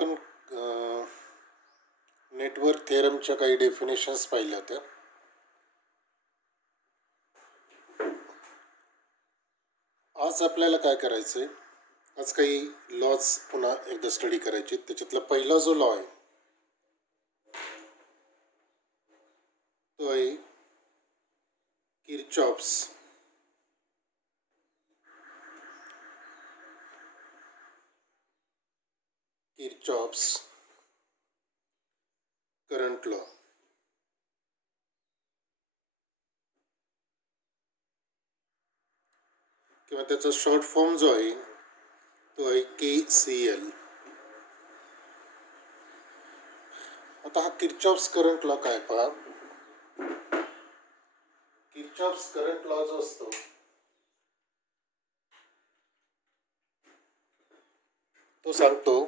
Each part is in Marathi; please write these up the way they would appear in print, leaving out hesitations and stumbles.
आपण नेटवर्क थेरमच्या काही डेफिनेशन्स पाहिल्या होत्या. आज आपल्याला काय करायचं आहे, आज काही लॉज पुन्हा एकदा स्टडी करायचे. त्याच्यातला पहिला जो लॉ आहे तो आहे किरचॉफ्स करंट लॉ. किंवा त्याचा शॉर्ट फॉर्म जो आहे तो आहे KCL. आता हा किरचॉफ्स करंट लॉ काय पहा. किरचॉफ्स करंट लॉ जो असतो तो सांगतो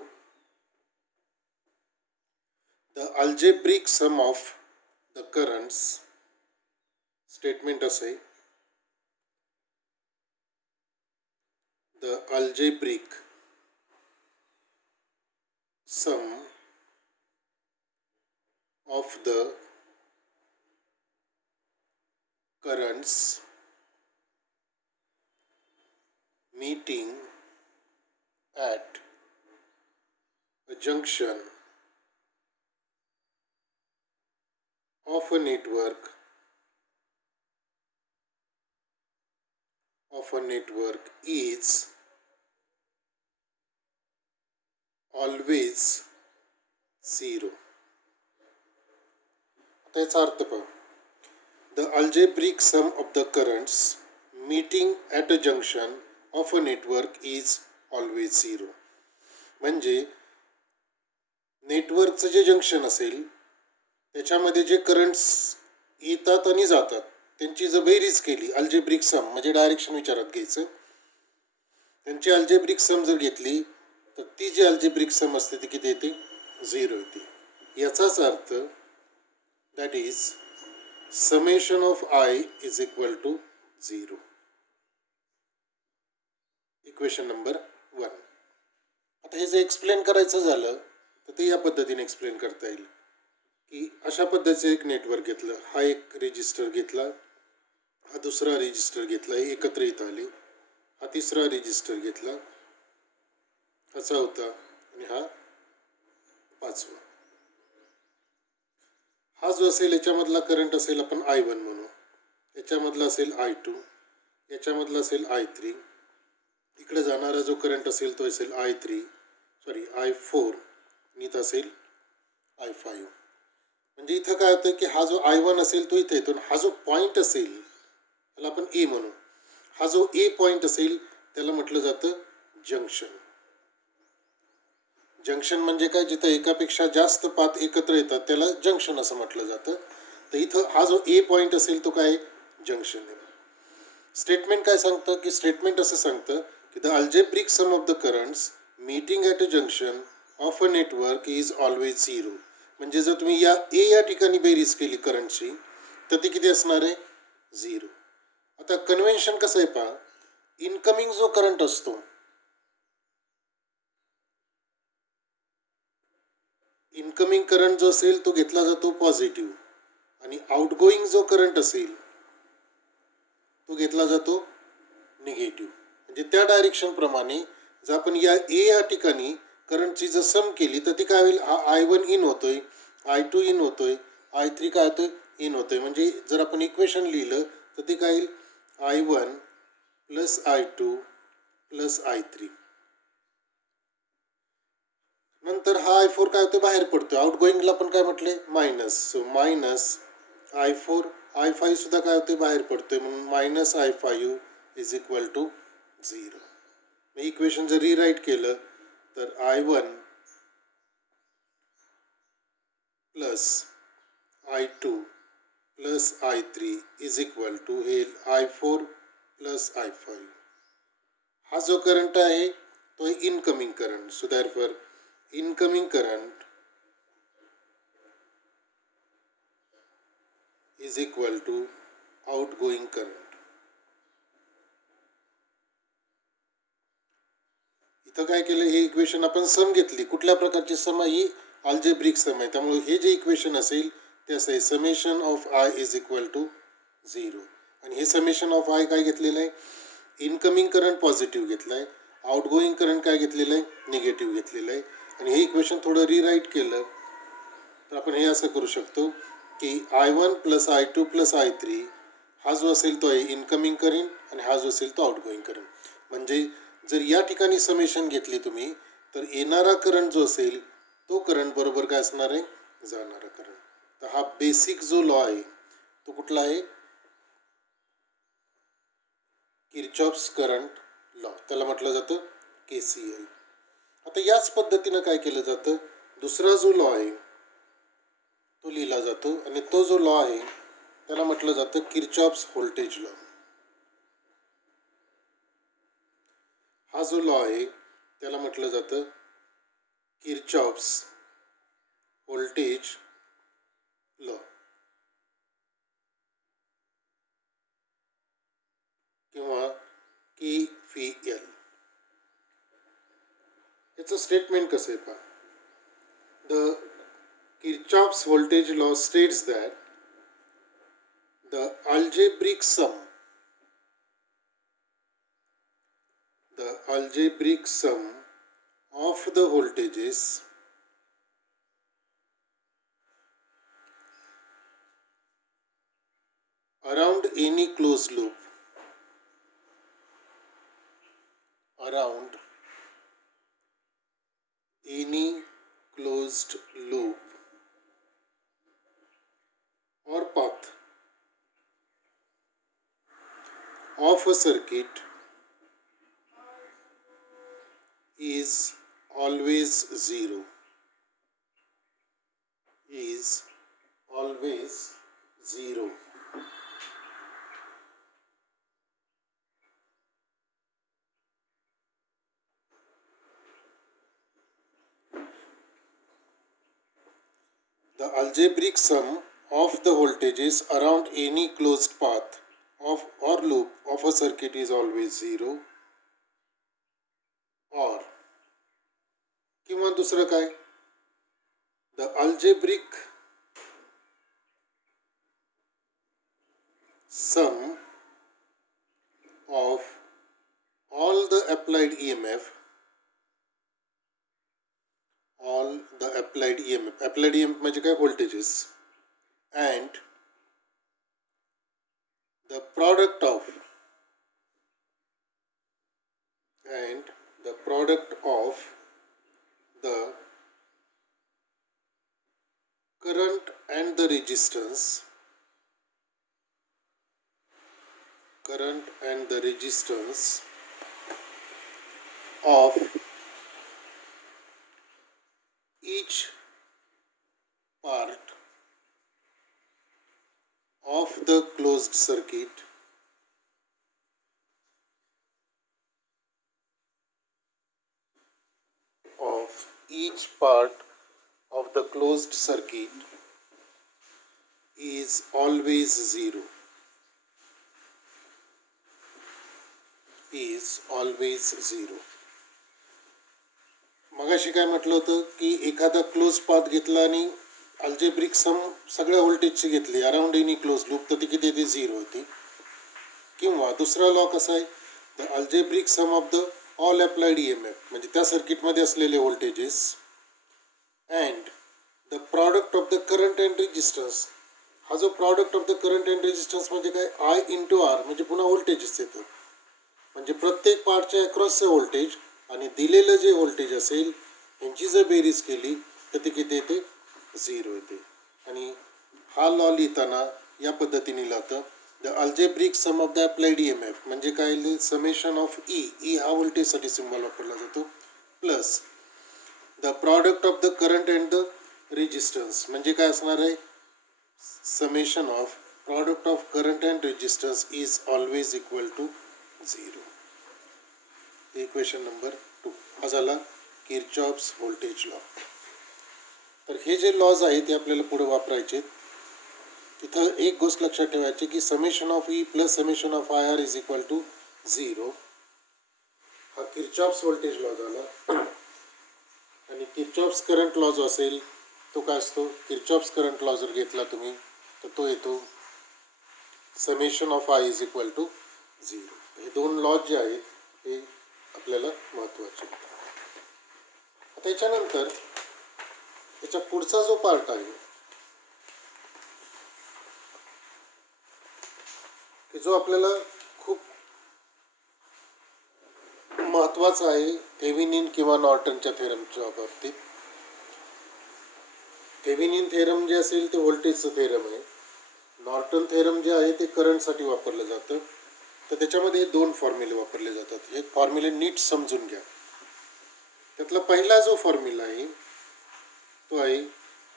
the algebraic sum of the currents. Statement असं आहे, the algebraic sum of the currents meeting at a junction of a network is always zero. त्याचा अर्थ पहा. The algebraic sum of the currents meeting at a junction of a network is always zero. म्हणजे नेटवर्कचं जे जंक्शन असेल त्याच्यामध्ये जे करंट्स येतात आणि जातात त्यांची जर बेरीज केली, अल्जेब्रिक सम म्हणजे डायरेक्शन विचारात घ्यायचं, त्यांची अल्जेब्रिक सम जर घेतली तर ती जी अल्जेब्रिक सम असते ती किती येते? 0 येते. याचाच अर्थ that is summation of I is equal to 0. Equation number 1. आता हे जर एक्सप्लेन करायचं झालं तर ते या पद्धतीने एक्सप्लेन करता येईल की अशा पद्धतीचं एक नेटवर्क घेतलं, हा एक रेजिस्टर घेतला, हा दुसरा रेजिस्टर घेतला, हे एकत्र येत आले, हा तिसरा रेजिस्टर घेतला, हा चौथा आणि हा पाचवा. हा जो असेल याच्यामधला करंट असेल आपण I1 म्हणू, याच्यामधला असेल I2, याच्यामधला असेल I3, इकडे जाणारा जो करंट असेल तो असेल I4 आणि इथं असेल I5. म्हणजे इथं काय होतं की हा जो I1 असेल तो इथे येतो, हा जो पॉईंट असेल त्याला आपण A म्हणू, हा जो A पॉईंट असेल त्याला म्हटलं जातं जंक्शन. जंक्शन म्हणजे काय, जिथं एकापेक्षा जास्त पाथ एकत्र येतात त्याला जंक्शन असं म्हटलं जातं. तर इथं हा जो A पॉईंट असेल तो काय जंक्शन आहे. स्टेटमेंट काय सांगतं की स्टेटमेंट असं सांगतं की the algebraic sum of the currents meeting at a junction of a network is always 0. म्हणजे जर तुम्ही या ठिकाणी बेरीज केली करंटची तर ती किती असणार आहे? 0. आता कन्व्हेन्शन कसं आहे पहा, इनकमिंग जो करंट असतो, इनकमिंग करंट जो असेल तो घेतला जातो पॉझिटिव्ह आणि आउटगोईंग जो करंट असेल तो घेतला जातो निगेटिव्ह. म्हणजे त्या डायरेक्शन प्रमाणे जर आपण या ठिकाणी करंटची जर सम केली तर ती काय होईल, हा I1 इन होतोय, I2 इन होतोय, I3 काय होतोय इन होतोय. म्हणजे जर आपण इक्वेशन लिहिलं तर ते काय येईल, I1 plus I2 plus I3. नंतर हा I4 काय होतोय बाहेर पडतोय, आउटगोईंगला पण काय म्हटले minus, so minus I4. I5 सुद्धा काय होते बाहेर पडतोय म्हणून minus I5 is equal to 0. मी इक्वेशन जर रिराईट केलं तर I1 plus I2 plus I3 is equal to हे I4 प्लस I5. हा जो करंट आहे तो आहे incoming current. So therefore incoming current is equal to outgoing current. इथं काय केलं, हे इक्वेशन आपण सम घेतली. कुठल्या प्रकारची सम आहे? ही अल्जेब्रिक सम आहे. त्यामुळे हे जे इक्वेशन असेल ते असं आहे, summation of I is equal to 0. आणि हे समेशन ऑफ आय काय घेतलेलं आहे? इनकमिंग करंट पॉझिटिव्ह घेतलं आहे, आउटगोईंग करंट काय घेतलेलं आहे? निगेटिव्ह घेतलेलं आहे. आणि हे इक्वेशन थोडं रिराईट केलं तर आपण हे असं करू शकतो की I1 plus I2 plus I3 हा जो असेल तो आहे इनकमिंग करंट आणि हा जो असेल तो आउटगोईंग करंट. म्हणजे जर या ठिकाणी समेशन घेतली तुम्ही तर येणारा करंट जो असेल तो करंट बरोबर काय असणार आहे? जाणारा करंट. तर हा बेसिक जो लॉ आहे तो कुठला आहे? किर्चॉफ्स करंट लॉ, त्याला म्हटलं जातं KCL. आता याच पद्धतीनं काय केलं जातं, दुसरा जो लॉ आहे तो लिहिला जातो आणि तो जो लॉ आहे त्याला म्हटलं जातं किर्चॉफ्स व्होल्टेज लॉ. हा जो लॉ आहे त्याला म्हटलं जातं किर्चॉफ्स व्होल्टेज लॉ किंवा KVL. याचं स्टेटमेंट कसं आहे पहा. The Kirchhoff's voltage law states that the algebraic sum of the voltages around any closed loop or path of a circuit is always zero. The algebraic sum of the voltages around any closed path or loop of a circuit is always zero. Or किंवा दुसरं काय, the algebraic sum of all the applied EMF म्हणजे काय, voltages, and the product of the current and the resistance of each part of the closed circuit is always zero. मगाशी काय म्हटलं होतं की एखादा क्लोज पाथ घेतला आणि अल्जेब्रिक सम सगळ्या व्होल्टेजची घेतली अराउंड एनी क्लोज लूप तर ती किती येते? 0 होती. किंवा दुसरा लॉ कसा आहे, the algebraic sum of the all applied EMF म्हणजे त्या सर्किटमध्ये असलेले voltages and the product of the current and resistance. हा जो product of the current and resistance म्हणजे काय, I × R म्हणजे पुन्हा व्होल्टेजेस येतं. म्हणजे प्रत्येक पार्टच्या अक्रॉसचं व्होल्टेज आणि दिलेलं जे व्होल्टेज असेल यांची जर बेरीज केली तर ते किती येते? 0 येते. आणि हा लॉ लिहिताना या पद्धतीने लिहितं, the algebraic sum of the applied EMF म्हणजे काय, समेशन ऑफ ई हा व्होल्टेजसाठी सिम्बॉल वापरला जातो, plus the product of the current and the resistance म्हणजे काय असणार आहे, summation of product of current and resistance is always equal to 0. Equation number 2 हा झाला किर्चॉफ्स व्होल्टेज लॉ. तर हे जे लॉज आहेत ते आपल्याला पुढे वापरायचे. तिथं एक गोष्ट लक्षात ठेवायची की summation of E plus summation of IR is equal to 0. हा किरचॉफ्स व्होल्टेज लॉ झाला. आणि किरचॉफ्स करंट लॉ जो असेल तो काय असतो, किरचॉफ्स करंट लॉ जर घेतला तुम्ही तर तो येतो summation of I is equal to 0. हे दोन लॉ जे आहेत हे आपल्याला महत्त्वाचे. आता याच्यानंतर याच्या पुढचा जो पार्ट आहे की जो आपल्याला खूप महत्त्वाचा आहे थेविनिन किंवा नॉर्टनच्या थेरमच्या बाबतीत. थेविनिन थेरम जे असेल ते व्होल्टेजचं थेरम आहे. नॉर्टन थेरम जे आहे ते करंटसाठी वापरलं जातं. तर त्याच्यामध्ये दोन फॉर्म्युले वापरले जातात. हे फॉर्म्युले नीट समजून घ्या. त्यातला पहिला जो फॉर्म्युला आहे तो आहे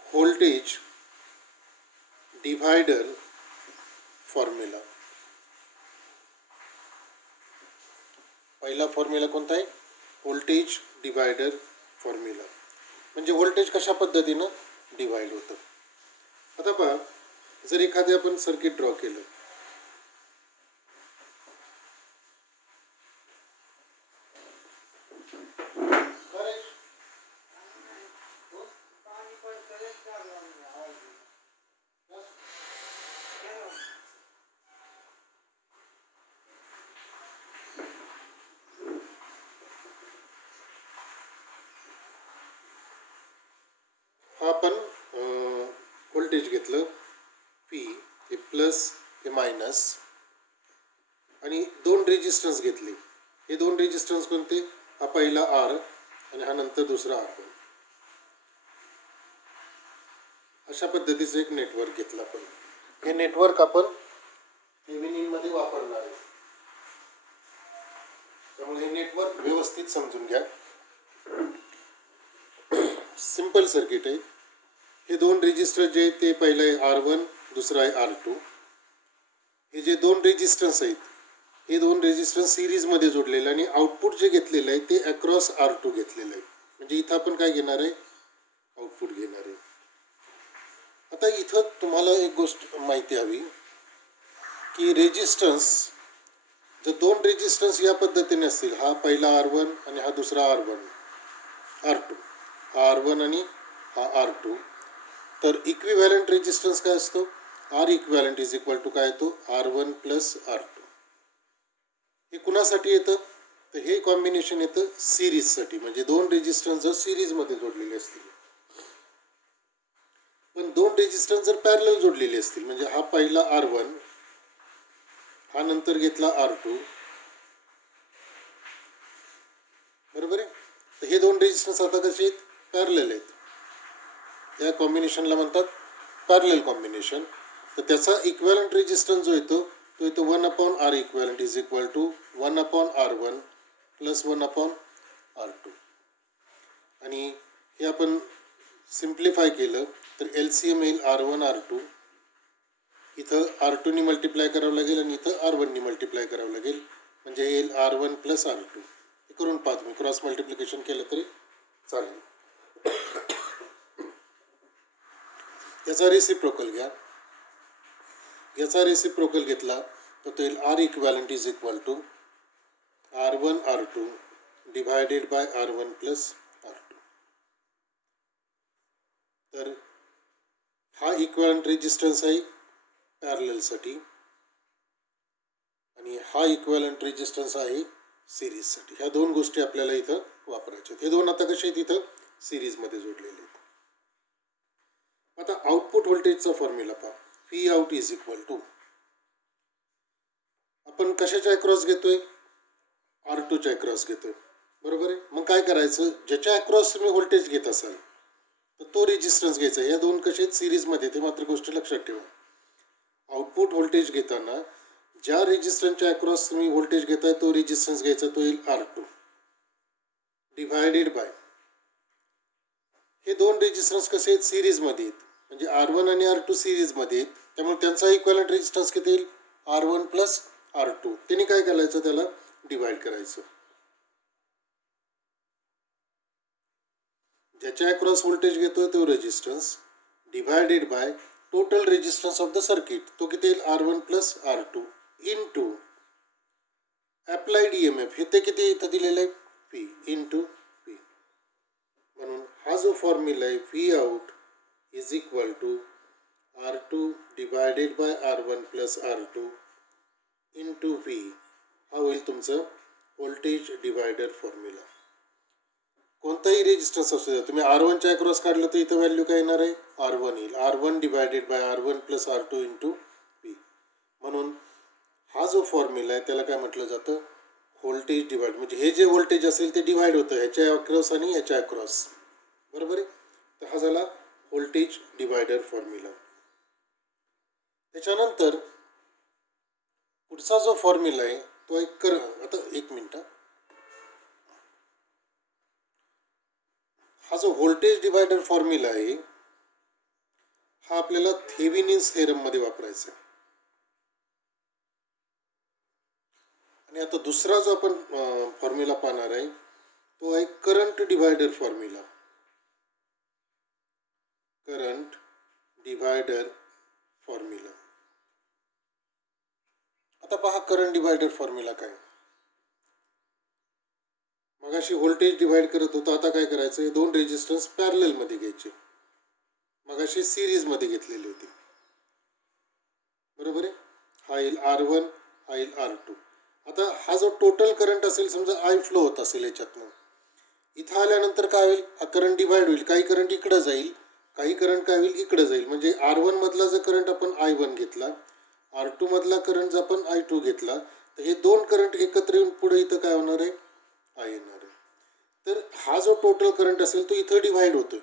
व्होल्टेज डिव्हायडर फॉर्म्युला. पहिला फॉर्म्युला कोणता आहे, व्होल्टेज डिव्हायडर फॉर्म्युला. म्हणजे व्होल्टेज कशा पद्धतीनं डिव्हाइड होतं. आता पहा, जर एखादे आपण सर्किट ड्रॉ केलं, हा आपण व्होल्टेज घेतलं पी, हे प्लस हे मायनस, आणि दोन रेजिस्टन्स घेतले. हे दोन रेजिस्टन्स कोणते, हा पहिला आर आणि हा नंतर दुसरा आर. अशा पद्धतीचं एक नेटवर्क घेतलं आपण. हे नेटवर्क आपण थेविनिनमध्ये वापरणार आहे. त्यामुळे हे नेटवर्क व्यवस्थित समजून घ्या. सिंपल सर्किट आहे. हे दोन रेजिस्टर जे आहेत ते पहिलं आहे R1, दुसरं आहे R2. हे जे दोन रेजिस्टन्स आहेत हे दोन रेजिस्टन्स सिरीजमध्ये जोडलेले आणि आउटपुट जे घेतलेलं आहे ते अक्रॉस R2 घेतलेलं आहे. म्हणजे इथं आपण काय घेणार आहे, आउटपुट घेणार आहे. आता इथं तुम्हाला एक गोष्ट माहिती हवी की रेजिस्टन्स जर दोन रेजिस्टन्स या पद्धतीने असतील, हा पहिला R1 आणि हा दुसरा R2, हा R1 आणि हा R2, तर इक्विव्हॅलंट रेजिस्टन्स काय असतो, R equivalent is equal to काय येतो, R1 प्लस R2. हे कुणासाठी येतं, तर हे कॉम्बिनेशन येतं सिरीजसाठी. म्हणजे दोन रेजिस्टन्स जर सिरीजमध्ये जोडलेले असतील, पण दोन रेजिस्टन्स जर पॅरलल जोडलेले असतील, म्हणजे हा पहिला R1 हा नंतर घेतला R2, बरोबर आहे. तर हे दोन रेजिस्टन्स आता कसे आहेत, पॅरलल आहेत. या कॉम्बिनेशनला म्हणतात पॅरलल कॉम्बिनेशन. तर त्याचा इक्विव्हॅलंट रेजिस्टन्स जो येतो तो येतो 1/R equivalent is equal to 1/R1 plus 1/R2. आणि हे आपण सिम्प्लिफाय केलं तर LCM येईल R1 R2. इथं R2नी मल्टिप्लाय करावं लागेल आणि इथं R1नी मल्टिप्लाय करावं लागेल. म्हणजे येईल R1 प्लस R2. हे करून पाहा तुम्ही, क्रॉस मल्टिप्लिकेशन केलं तरी चालेल. याचा रेसिप्रोकल घ्या. याचा रेसिप्रोकल घेतला तर तो येईल R equivalent is equal to R1 R2 divided by R1 plus R2. तर हा इक्विव्हॅलंट रेजिस्टन्स आहे पॅरललसाठी आणि हा इक्विव्हॅलंट रेजिस्टन्स आहे सिरीजसाठी. ह्या दोन गोष्टी आपल्याला इथं वापरायच्या. हे दोन आता कसे आहेत, इथं सिरीजमध्ये जोडलेले आहेत. आता आउटपुट व्होल्टेजचा फॉर्म्युला पहा, V out is equal to, आपण कशाच्या अक्रॉस घेतोय, R2च्या अक्रॉस घेतोय, बरोबर आहे. मग काय करायचं, ज्याच्या अक्रॉस तुम्ही व्होल्टेज घेत असाल तर तो रेजिस्टन्स घ्यायचा. या दोन कसे आहेत, सिरीजमध्ये, ते मात्र गोष्ट लक्षात ठेवा. आउटपुट व्होल्टेज घेताना ज्या रेजिस्टन्सच्या अक्रॉस तुम्ही व्होल्टेज घेताय तो रेजिस्टन्स घ्यायचा, तो येईल R2 डिवायडेड बाय, हे दोन रेजिस्टन्स कसे आहेत, सिरीजमध्ये आहेत. म्हणजे R1 आणि R2 सिरीजमध्ये आहेत, त्यामुळे त्यांचा इक्विव्हॅलंट रेजिस्टन्स किती येईल, R1 प्लस R2. त्यांनी काय करायचं, त्याला डिवाइड करायचं. ज्याच्या अक्रॉस व्होल्टेज घेतोय तो resistance divided by total resistance of the circuit, तो किती येईल, R1 plus R2 into applied EMF हे ते किती इथं दिलेलं आहे V इंटू P. म्हणून हा जो फॉर्म्युला आहे V out is equal to R2 divided by R1 plus R2 into V. हा होईल तुमचं व्होल्टेज डिवायडर फॉर्म्युला. कोणताही रेजिस्टन्स असू द्या, तुम्ही R1च्या अक्रॉस काढलं तर इथं व्हॅल्यू काय येणार आहे R1 येईल. R1 divided by R1 plus R2 into V. म्हणून हा जो फॉर्म्युला आहे त्याला काय म्हटलं जातं व्होल्टेज डिवाइड. म्हणजे हे जे व्होल्टेज असेल ते डिवाइड होतं ह्याच्या अक्रॉस आणि ह्याच्या अक्रॉस, बरोबर आहे. तर हा झाला व्होल्टेज डिवायडर फॉर्म्युला. त्याच्यानंतर पुढचा जो फॉर्म्युला आहे तो एक आता एक मिनिट. हा जो व्होल्टेज डिवायडर फॉर्म्युला आहे हा आपल्याला थेविनिन्स थेरममध्ये वापरायचा आहे. आणि आता दुसरा जो आपण फॉर्म्युला पाहणार आहे तो आहे current divider formula. Current divider formula. आता पहा करंट डिवायडर फॉर्म्युला काय. मगाशी व्होल्टेज डिवाइड करत होतो, आता काय करायचं हे दोन रेजिस्टन्स पॅरललमध्ये घ्यायचे. मगाशी सिरीजमध्ये घेतलेली होती, बरोबर आहे. हा येईल R1, हा येईल R2. आता हा जो टोटल करंट असेल समजा I फ्लो होत असेल याच्यातनं, इथं आल्यानंतर काय होईल हा करंट डिवाइड होईल. काही करंट इकडं जाईल, काही करंट काय होईल इकडं जाईल. म्हणजे R1 मधला जर करंट आपण I1 घेतला, R2 मधला करंट जर आपण I2 घेतला, तर हे दोन करंट एकत्र येऊन पुढे इथं काय होणार आहे I येणार आहे. तर हा जो टोटल करंट असेल तो इथं डिवाइड होतोय.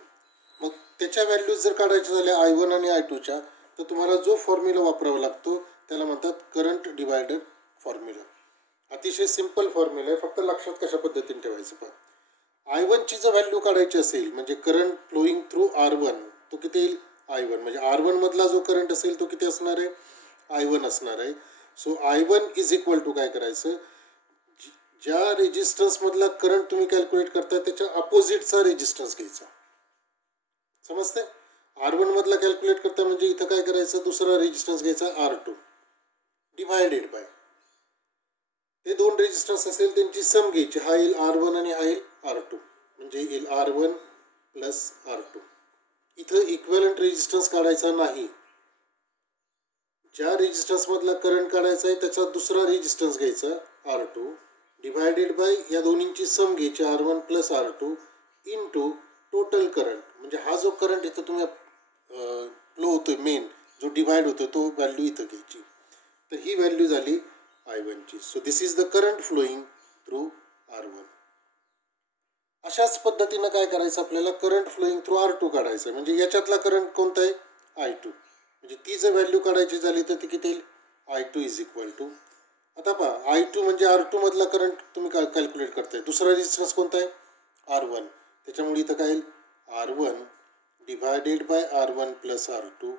मग त्याच्या व्हॅल्यूज जर काढायच्या झाल्या I1 आणि I2च्या, तर तुम्हाला जो फॉर्म्युला वापरावा लागतो त्याला म्हणतात करंट डिवायडर फॉर्म्युला. अतिशय सिंपल फॉर्म्युला आहे, फक्त लक्षात कशा पद्धतीने ठेवायचं. पण I1ची जर व्हॅल्यू काढायची असेल म्हणजे करंट फ्लोईंग थ्रू R1 तो किती येईल I1. म्हणजे R1 मधला जो करंट असेल तो किती असणार आहे I1 असणार आहे. So I1 is equal to काय करायचं, ज्या रेजिस्टन्स मधला करंट तुम्ही कॅल्क्युलेट करताय त्याच्या अपोजिटचा रेजिस्टन्स घ्यायचा. समजते. R1 मधला कॅल्क्युलेट करता म्हणजे इथं काय करायचं दुसरा रेजिस्टन्स घ्यायचा R2 डिवायडेड बाय ते दोन रेजिस्टन्स असेल त्यांची सम घ्यायची. हा येईल R1 आणि हा येईल R2 म्हणजे येईल R1 प्लस R2. इथं इक्विव्हॅलंट रेजिस्टन्स काढायचा नाही. ज्या रेजिस्टन्स मधला करंट काढायचा आहे त्याचा दुसरा रेजिस्टन्स घ्यायचा R2 डिवायडेड बाय या दोन्हींची सम घ्यायची R1 plus R2 into total current. म्हणजे हा जो करंट इथं तुम्ही फ्लो होतोय मेन जो डिवाइड होतो तो व्हॅल्यू इथं घ्यायची. तर ही व्हॅल्यू झाली I1ची. So this is the current flowing through R1. अशाच पद्धतीनं काय करायचं आपल्याला करंट फ्लोईंग थ्रू R2 काढायचं. म्हणजे याच्यातला करंट कोणता आहे I2. म्हणजे ती जर व्हॅल्यू काढायची झाली तर ती किती येईल I2 इज इक्वल टू. आता पहा I2 म्हणजे R2 मधला करंट तुम्ही कॅल्क्युलेट करताय. दुसरा रेजिस्टन्स कोणता आहे R1. त्याच्यामुळे इथं काय येईल R1 divided by R1 plus R2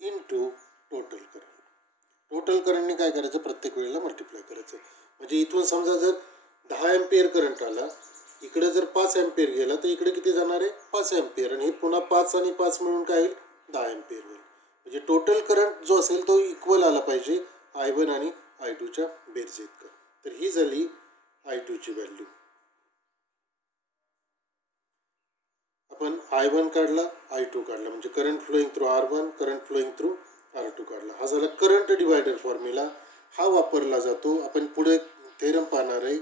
into total current. Total करंटने काय करायचं प्रत्येक वेळेला मल्टिप्लाय करायचं. म्हणजे इथून समजा जर 10 एम्पियर करंट आला, इकडे जर 5 एम्पियर गेला तर इकडे किती जाणार आहे 5 एम्पियर. आणि हे पुन्हा 5 आणि 5 मिळून काय होईल 10 एम्पियर होईल. म्हणजे टोटल करंट जो असेल तो इक्वल आला पाहिजे I1 आणि I2च्या बेरज इतकं. तर ही झाली I2ची व्हॅल्यू. आपण I1 काढला I2 काढला म्हणजे current flowing through R1 current flowing through R2 काढला. हा झाला करंट डिवायडर फॉर्म्युला. हा वापरला जातो. आपण पुढे थेरम पाहणार आहे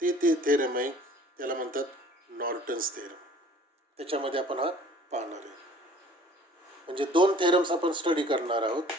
ते थेरम आहे त्याला म्हणतात नॉर्टन्स थेरम. त्याच्यामध्ये आपण हा पाहणार आहे. म्हणजे दोन थेरम्स आपण स्टडी करणार आहोत.